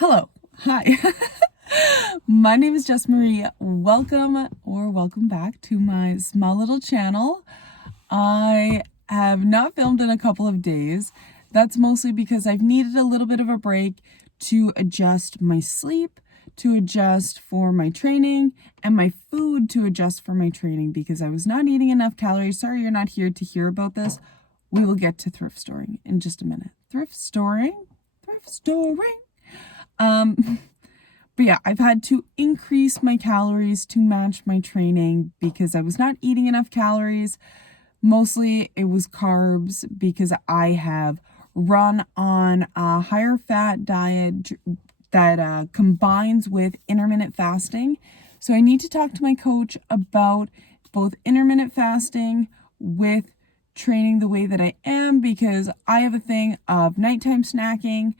Hello. Hi. My name is Jess Marie. Welcome back to my small little channel. I have not filmed in a couple of days. That's mostly because I've needed a little bit of a break to adjust my sleep, to adjust for my training, and my food to adjust for my training because I was not eating enough calories. Sorry you're not here to hear about this. We will get to thrift storing in just a minute. Thrift storing. But yeah, I've had to increase my calories to match my training because I was not eating enough calories. Mostly it was carbs because I have run on a higher fat diet that combines with intermittent fasting. So I need to talk to my coach about both intermittent fasting with training the way that I am because I have a thing of nighttime snacking.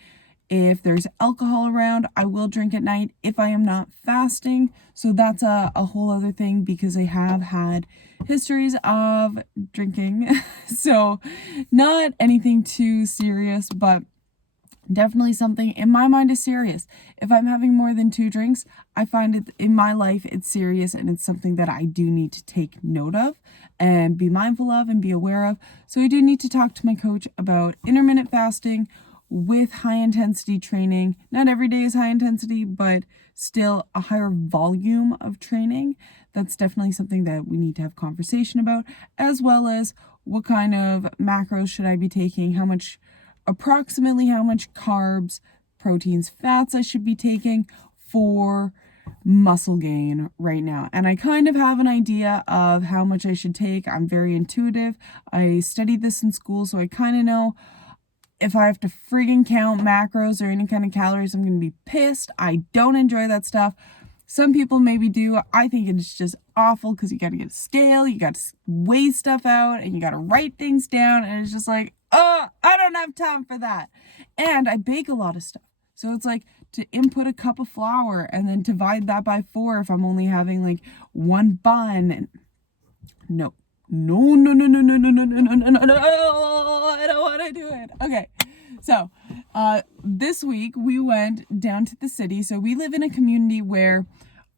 If there's alcohol around, I will drink at night if I am not fasting. So that's a whole other thing because I have had histories of drinking. So not anything too serious, but definitely something in my mind is serious. If I'm having more than 2 drinks, I find it in my life it's serious and it's something that I do need to take note of and be mindful of and be aware of. So I do need to talk to my coach about intermittent fasting with high intensity training. Not every day is high intensity, but still a higher volume of training. That's definitely something that we need to have conversation about, as well as what kind of macros should I be taking, approximately how much carbs, proteins, fats I should be taking for muscle gain right now. And I kind of have an idea of how much I should take. I'm very intuitive. I studied this in school, so I kind of know if I have to friggin' count macros or any kind of calories, I'm going to be pissed. I don't enjoy that stuff. Some people maybe do. I think it's just awful because you got to get a scale, you got to weigh stuff out, and you got to write things down. And it's just like, oh, I don't have time for that. And I bake a lot of stuff. So it's like to input a cup of flour and then divide that by 4 if I'm only having like one bun. And no. No, no, no, no, no, no, no, no, no, no, no, no, I don't want to do it. Okay, so this week we went down to the city. So we live in a community where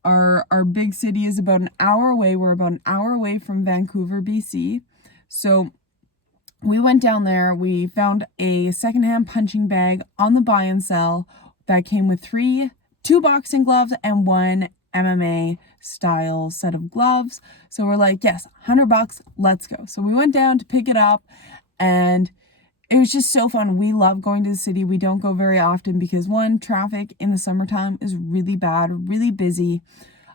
our big city is about an hour away. We're about an hour away from Vancouver, BC. So we went down there. We found a secondhand punching bag on the buy and sell that came with 2 boxing gloves and 1 MMA style set of gloves. So we're like, yes, $100, let's go. So we went down to pick it up and it was just so fun. We love going to the city. We don't go very often because one, traffic in the summertime is really bad, really busy.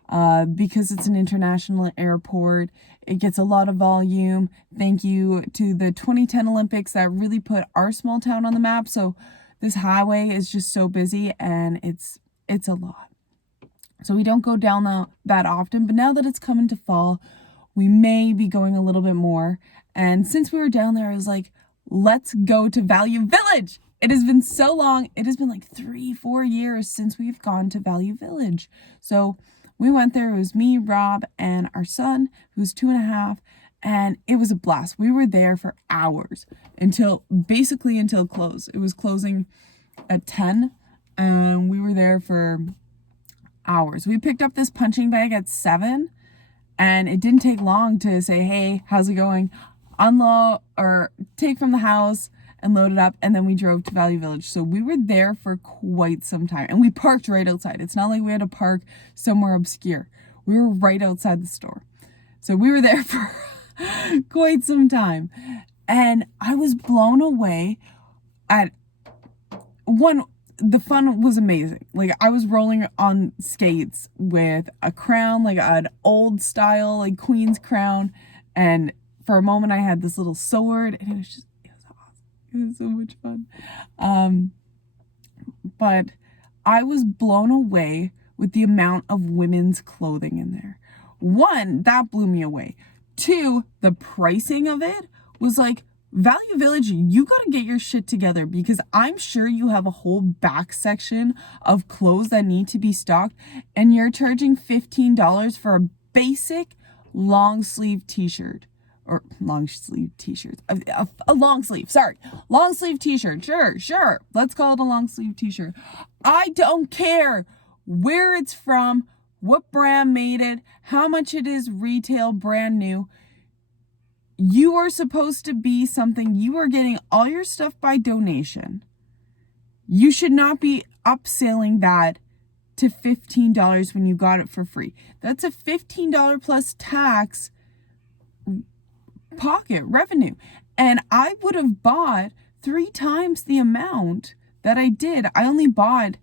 Because it's an international airport, it gets a lot of volume. Thank you to the 2010 Olympics that really put our small town on the map. So this highway is just so busy and it's a lot. So we don't go down that often, but now that it's coming to fall, we may be going a little bit more. And since we were down there, I was like, let's go to Value Village. It has been so long. It has been like 3-4 years since we've gone to Value Village. So we went there. It was me, Rob, and our son, who's 2.5, and it was a blast. We were there for hours until close. It was closing at 10, and we were there for hours. We picked up this punching bag at 7, and it didn't take long to say, hey, how's it going? Unload or take from the house and load it up, and then we drove to Value Village. So we were there for quite some time, and we parked right outside. It's not like we had to park somewhere obscure. We were right outside the store. So we were there for quite some time, and I was blown away at one. The fun was amazing. Like, I was rolling on skates with a crown, like an old style, like Queen's crown. And for a moment I had this little sword and it was awesome. It was so much fun. But I was blown away with the amount of women's clothing in there. 1, that blew me away. 2, the pricing of it was like, Value Village, you gotta get your shit together because I'm sure you have a whole back section of clothes that need to be stocked and you're charging $15 for a basic long sleeve t-shirt or long sleeve t-shirts, a long sleeve, long sleeve t-shirt. Sure. Let's call it a long sleeve t-shirt. I don't care where it's from, what brand made it, how much it is retail brand new. You are supposed to be something, you are getting all your stuff by donation. You should not be upselling that to $15 when you got it for free. That's a $15 plus tax pocket revenue. And I would have bought 3 times the amount that I did. I only bought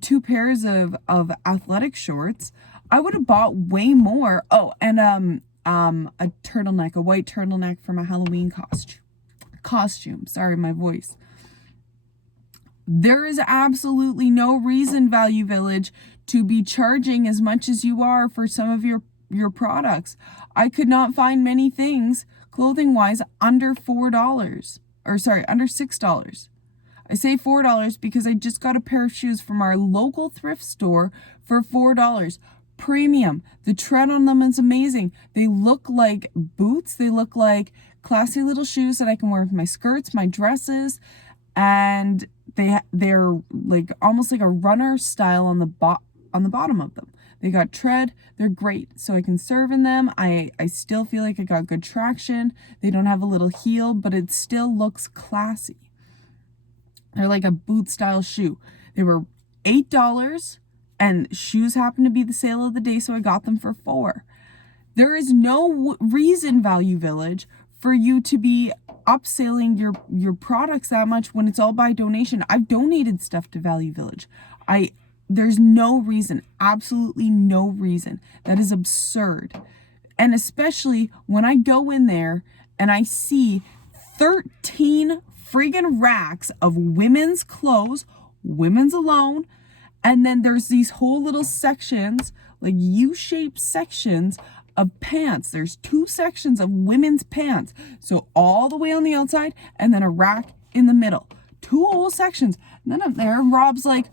2 pairs of athletic shorts. I would have bought way more. Oh, and a turtleneck, a white turtleneck for my Halloween costume. Sorry, my voice. There is absolutely no reason, Value Village, to be charging as much as you are for some of your products. I could not find many things, clothing-wise, under $4. Or sorry, under $6. I say $4 because I just got a pair of shoes from our local thrift store for $4. Premium. The tread on them is amazing. They look like boots. They look like classy little shoes that I can wear with my skirts, my dresses, and they're like almost like a runner style on the bottom of them. They got tread. They're great. So I can serve in them. I still feel like I got good traction. They don't have a little heel, but it still looks classy. They're like a boot style shoe. They were $8 and shoes happened to be the sale of the day, so I got them for $4. There is no reason, Value Village, for you to be upselling your products that much when it's all by donation. I've donated stuff to Value Village. There's no reason, absolutely no reason. That is absurd. And especially when I go in there and I see 13 friggin' racks of women's clothes, women's alone, and then there's these whole little sections, like U-shaped sections of pants. There's 2 sections of women's pants. So all the way on the outside and then a rack in the middle. 2 whole sections. And then up there, Rob's like,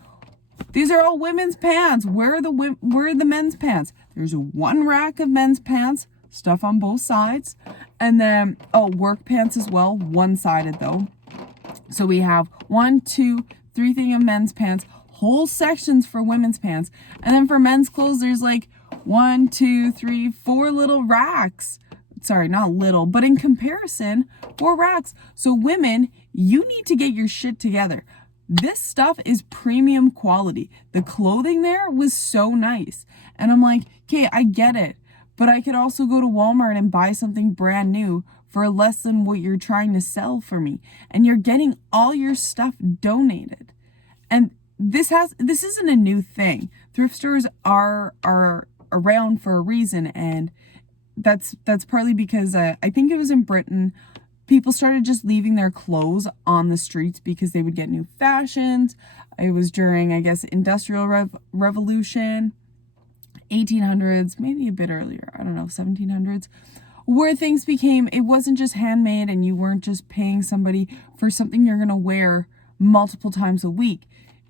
these are all women's pants. Where are the men's pants? There's 1 rack of men's pants, stuff on both sides. And then, work pants as well, one-sided though. So we have 1, 2, 3 thing of men's pants, whole sections for women's pants. And then for men's clothes, there's like 1, 2, 3, 4 little racks. Sorry, not little, but in comparison, 4 racks. So women, you need to get your shit together. This stuff is premium quality. The clothing there was so nice. And I'm like, okay, I get it. But I could also go to Walmart and buy something brand new for less than what you're trying to sell for me. And you're getting all your stuff donated. And this isn't a new thing. Thrift stores are around for a reason, and that's partly because I think it was in Britain, people started just leaving their clothes on the streets because they would get new fashions. It was during, I guess, Industrial Revolution, 1800s, maybe a bit earlier, I don't know, 1700s, where things became, it wasn't just handmade and you weren't just paying somebody for something you're going to wear multiple times a week.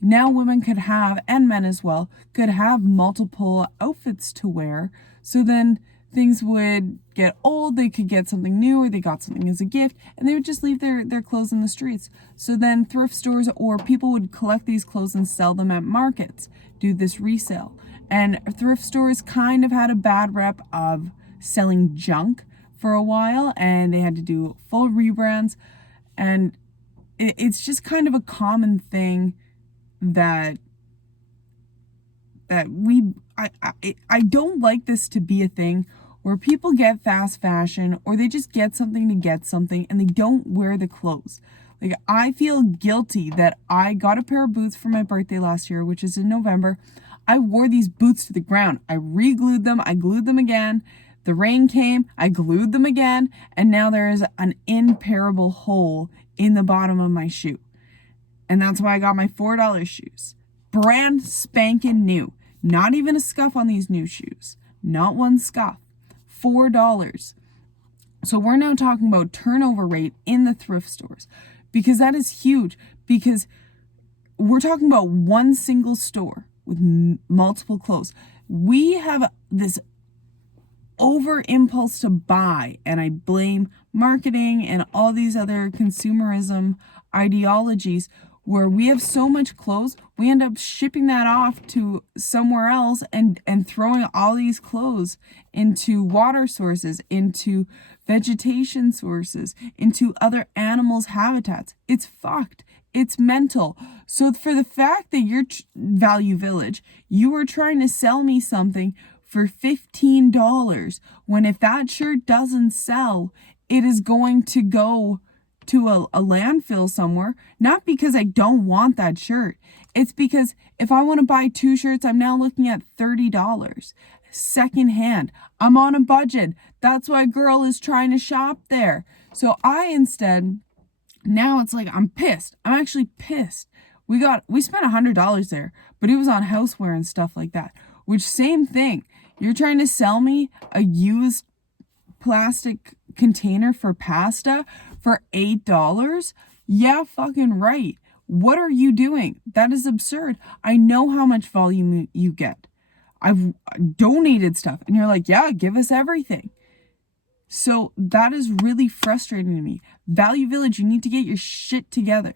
Now women could have, and men as well, could have multiple outfits to wear. So then things would get old, they could get something new, or they got something as a gift, and they would just leave their clothes in the streets. So then thrift stores or people would collect these clothes and sell them at markets, do this resale. And thrift stores kind of had a bad rep of selling junk for a while, and they had to do full rebrands. And it's just kind of a common thing that I don't like this to be a thing where people get fast fashion or they just get something to get something and they don't wear the clothes. Like, I feel guilty that I got a pair of boots for my birthday last year, which is in November. I wore these boots to the ground. I re-glued them. I glued them again. The rain came. I glued them again. And now there is an imparable hole in the bottom of my shoe. And that's why I got my $4 shoes. Brand spanking new. Not even a scuff on these new shoes. Not one scuff. $4. So we're now talking about turnover rate in the thrift stores. Because that is huge. Because we're talking about one single store with multiple clothes. We have this over impulse to buy, and I blame marketing and all these other consumerism ideologies where we have so much clothes, we end up shipping that off to somewhere else and throwing all these clothes into water sources, into vegetation sources, into other animals' habitats. It's fucked. It's mental. So for the fact that you're Value Village, you are trying to sell me something for $15, when if that shirt doesn't sell, it is going to go to a landfill somewhere, not because I don't want that shirt. It's because if I want to buy 2 shirts, I'm now looking at $30 secondhand. I'm on a budget. That's why girl is trying to shop there. So I instead, now it's like I'm pissed. I'm actually pissed. We spent $100 there, but it was on houseware and stuff like that. Which, same thing. You're trying to sell me a used plastic container for pasta for $8? Yeah, fucking right. What are you doing? That is absurd. I know how much volume you get. I've donated stuff, and you're like, yeah, give us everything. So that is really frustrating to me. Value Village, you need to get your shit together.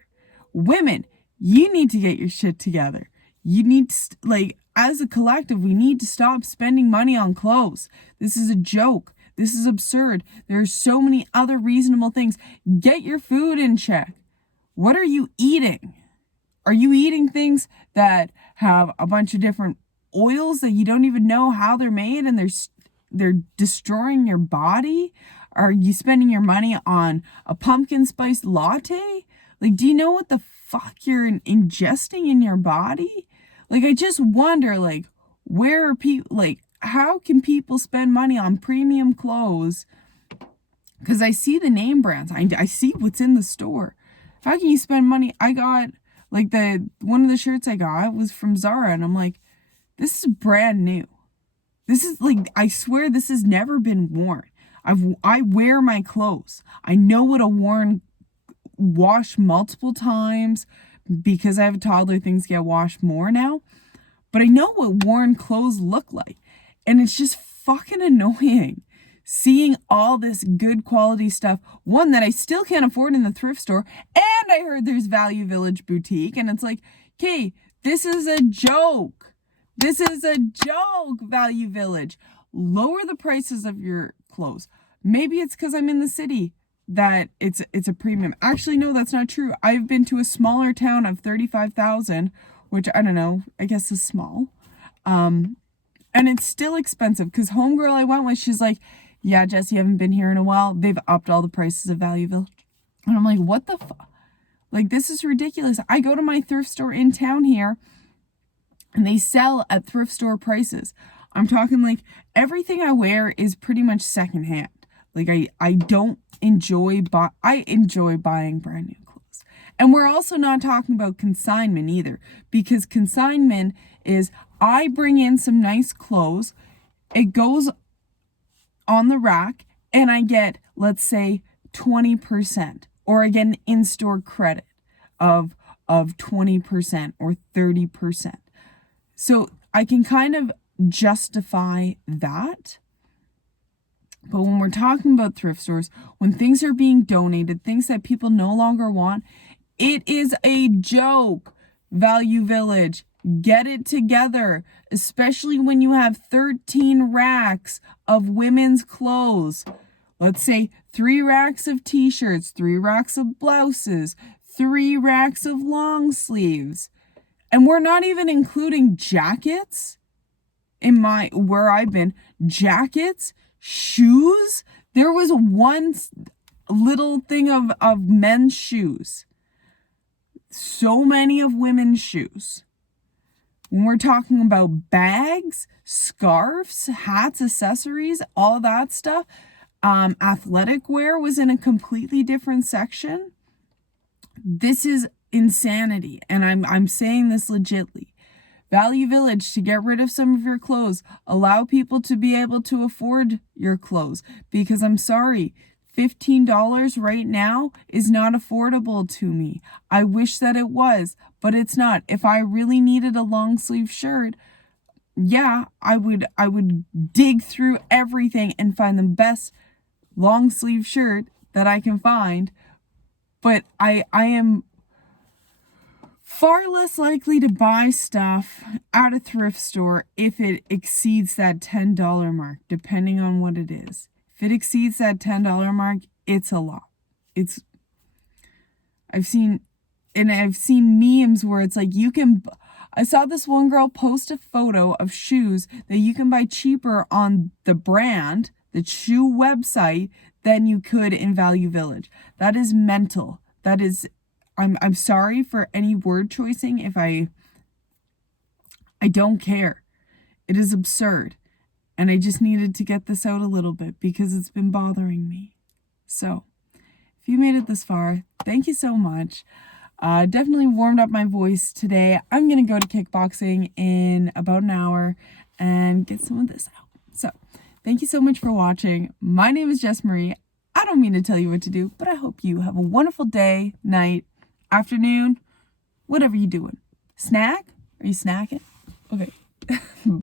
Women, you need to get your shit together. You need to, as a collective, we need to stop spending money on clothes. This is a joke. This is absurd. There are so many other reasonable things. Get your food in check. What are you eating? Are you eating things that have a bunch of different oils that you don't even know how they're made and they're destroying your body? Are you spending your money on a pumpkin spice latte? Do you know what the fuck you're ingesting in your body? I just wonder, where are people, how can people spend money on premium clothes? Because I see the name brands. I see what's in the store. How can you spend money? I got, one of the shirts I got was from Zara, and I'm like, this is brand new. This is, I swear this has never been worn. I wear my clothes. I know what a wash multiple times, because I have a toddler, things get washed more now. But I know what worn clothes look like. And it's just fucking annoying seeing all this good quality stuff. One that I still can't afford in the thrift store. And I heard there's Value Village Boutique. And it's like, okay, this is a joke. This is a joke, Value Village. Lower the prices of your clothes. Maybe it's because I'm in the city that it's a premium. Actually, no, that's not true. I've been to a smaller town of 35,000, which I don't know, I guess is small. And it's still expensive because homegirl I went with, she's like, yeah, Jess, you haven't been here in a while. They've upped all the prices of Value Village. And I'm like, what the fuck? This is ridiculous. I go to my thrift store in town here and they sell at thrift store prices. I'm talking everything I wear is pretty much secondhand. I don't enjoy I enjoy buying brand new clothes. And we're also not talking about consignment either, because consignment is I bring in some nice clothes, it goes on the rack, and I get, let's say, 20%, or I get an in-store credit of 20% or 30%. So I can kind of justify that. But when we're talking about thrift stores, when things are being donated, things that people no longer want, it is a joke. Value Village, get it together, especially when you have 13 racks of women's clothes. Let's say 3 racks of t-shirts, 3 racks of blouses, 3 racks of long sleeves. And we're not even including jackets. Where I've been, jackets, shoes. There was one little thing of men's shoes. So many of women's shoes. When we're talking about bags, scarves, hats, accessories, all that stuff, athletic wear was in a completely different section. This is insanity, and I'm saying this legitly. Value Village, to get rid of some of your clothes, allow people to be able to afford your clothes, because I'm sorry, $15 right now is not affordable to me. I wish that it was, but it's not. If I really needed a long sleeve shirt, yeah, I would dig through everything and find the best long sleeve shirt that I can find, but I am far less likely to buy stuff at a thrift store if it exceeds that $10 mark, depending on what it is. If it exceeds that $10 mark, it's a lot. I've seen memes where it's like I saw this one girl post a photo of shoes that you can buy cheaper on the brand, the shoe website, than you could in Value Village. That is mental. That is, I'm sorry for any word choicing if I don't care. It is absurd. And I just needed to get this out a little bit because it's been bothering me. So, if you made it this far, thank you so much. Definitely warmed up my voice today. I'm going to go to kickboxing in about an hour and get some of this out. So, thank you so much for watching. My name is Jess Marie. I don't mean to tell you what to do, but I hope you have a wonderful day, night, afternoon, whatever you're doing. Snack? Are you snacking?